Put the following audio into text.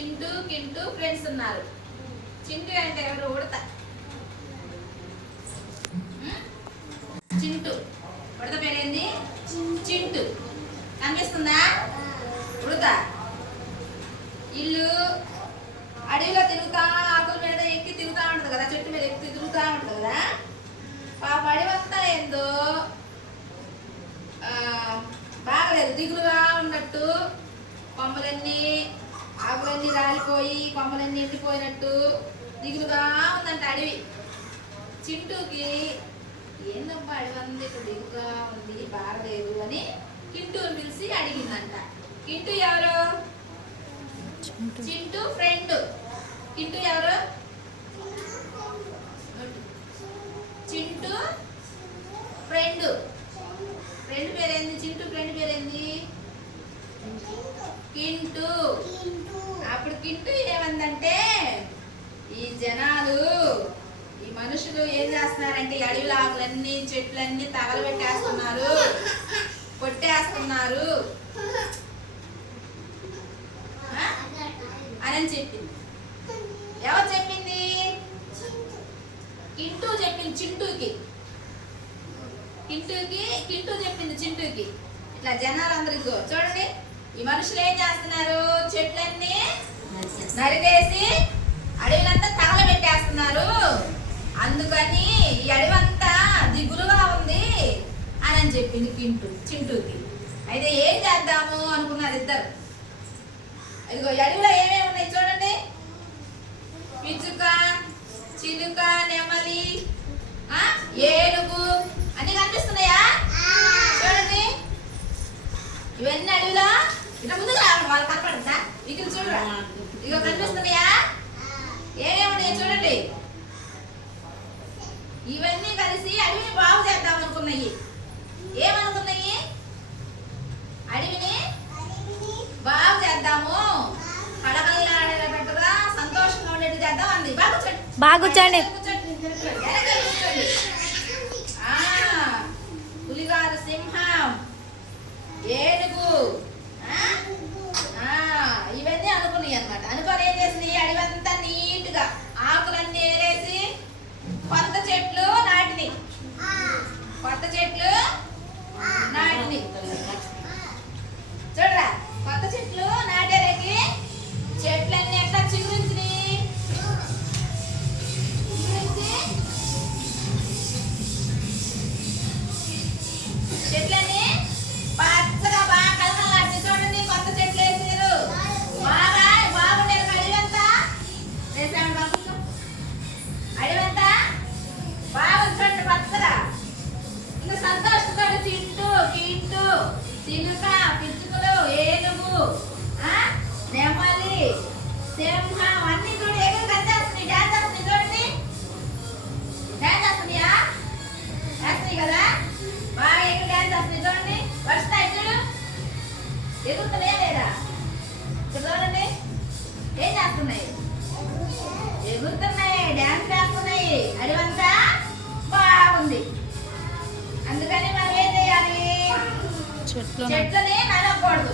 Chintu కింటూ friends ఉన్నారు. చింటూ అంటే ఎవరు? ఉడత. చింటూ. ఉడత పేరేంది? చింటూ. కనిపిస్తుందా? ఉడత. ఇల్లు అడవిలో తిరుగుతా, ఆకుల మీద ఎక్కి తిరుగుతా ఉంటుంది కదా, చెట్టు మీద ఎక్కి తిరుగుతా ఉంటుంది కదా. పాప అడవంతా ఏందో బాగలేదు, దిగులుగా ఉన్నట్టు, కొమ్మలన్నీ ఆకులన్నీ రాలిపోయి కొమ్మలన్నీ ఎండిపోయినట్టు దిగులుగా ఉందంట అడవి. చింటూకి ఏందబ్బా అడవంతా ఇప్పుడు దిగులుగా ఉంది, బాగలేదు అని కింటూని పిలిచి అడిగిందంట. కింటూ ఎవరు? చింటూ ఫ్రెండ్. కింటూ ఎవరు? చింటూ ఫ్రెండ్. ఫ్రెండ్ పేరేంది? చింటూ ఫ్రెండ్ పేరేంది? కింటూ. అప్పుడు కింటూ ఏమందంటే, ఈ జనాలు, ఈ మనుషులు ఏం చేస్తున్నారంటే అడవిలో ఆకులన్నీ చెట్లన్నీ తగలబెట్టేస్తున్నారు, కొట్టేస్తున్నారు అని చెప్పింది. ఎవరు చెప్పింది? కింటూ చెప్పింది చింటూకి. కింటూ చెప్పింది చింటూకి. ఇట్లా జనాలందరూ చూడండి, ఈ మనుషులు ఏం చేస్తున్నారు? చెట్లన్నీ నరికేసి అడవిలంతా తగలబెట్టేస్తున్నారు, అందుకని ఈ అడవంతా దిగులుగా ఉంది అని చెప్పింది చింటూకి. అయితే ఏం చేద్దాము అనుకున్నారు ఇద్దరు. ఇదిగో అడవిలో ఏమేమి ఉన్నాయి చూడండి, పిచ్చుక, చిలుక, నెమలి, ఏనుగు అన్ని కనిపిస్తున్నాయా? చూడండి, ఇవన్నీ అడవిలో. ఇట్లా ముందుకు రావడం వాళ్ళు కనపడుతుందా? ఇక్కడ చూడరా, ఇగో కనిపిస్తున్నాయా? ఏమేమి ఉన్నాయో చూడండి. ఇవన్నీ కలిసి అడవిని బాగు చేద్దాం అనుకున్నాయి. ఏమనుకున్నాయి? అడవిని బాగు చేద్దాము, కడకల్లాడేటట్టుగా సంతోషంగా ఉండేట్టు చేద్దాం అంది. బాగా కూర్చోండి. పులిగారు, సింహం, ఏనుగు ఇవన్నీ అనుకున్నాయి అన్నమాట. అనుకొని ఏం చేసినాయి? అడవంతా నీట్గా ఆకులన్నీ ఏరేసి కొత్త చెట్లు నాటినాయి. చూడరా, కొత్త చెట్లు నాటేకి చెట్లన్నీ ఎట్లా చిగురించినాయి. చెట్లన్నీ పచ్చగా బాగా కలకలాడి చూడండి. కొత్త చెట్లు వేసారు, బాగా బాగుండేది అడవంతా. వేసాడు బాబు, అడవంతా బాగుంది చూడండి పచ్చగా. ఇంకా సంతోషంతో చింటూ కింటూ చిలుక, పిచ్చుకలు, ఏనుగు, నెమలి, సింహం అన్ని చూడు ఎగురు కట్టేస్తున్నాయి, డాన్స్ చేస్తున్నాయి. చూడండి, డాన్స్ చేస్తున్నాయా? చేస్తున్నాయి కదా, బాగా ఎగురు డాన్స్ చేస్తున్నాయి. చూడండి, వస్తాయి చూడు, ఎగురుతున్నాయా లేదా? చూడండి ఏం చేస్తున్నాయి, ఎగురుతున్నాయి, డాన్స్ చేస్తున్నాయి. అడవంతా బాగుంది. అందుకని మనం ఏం చేయాలి? చెట్లని నరకకూడదు.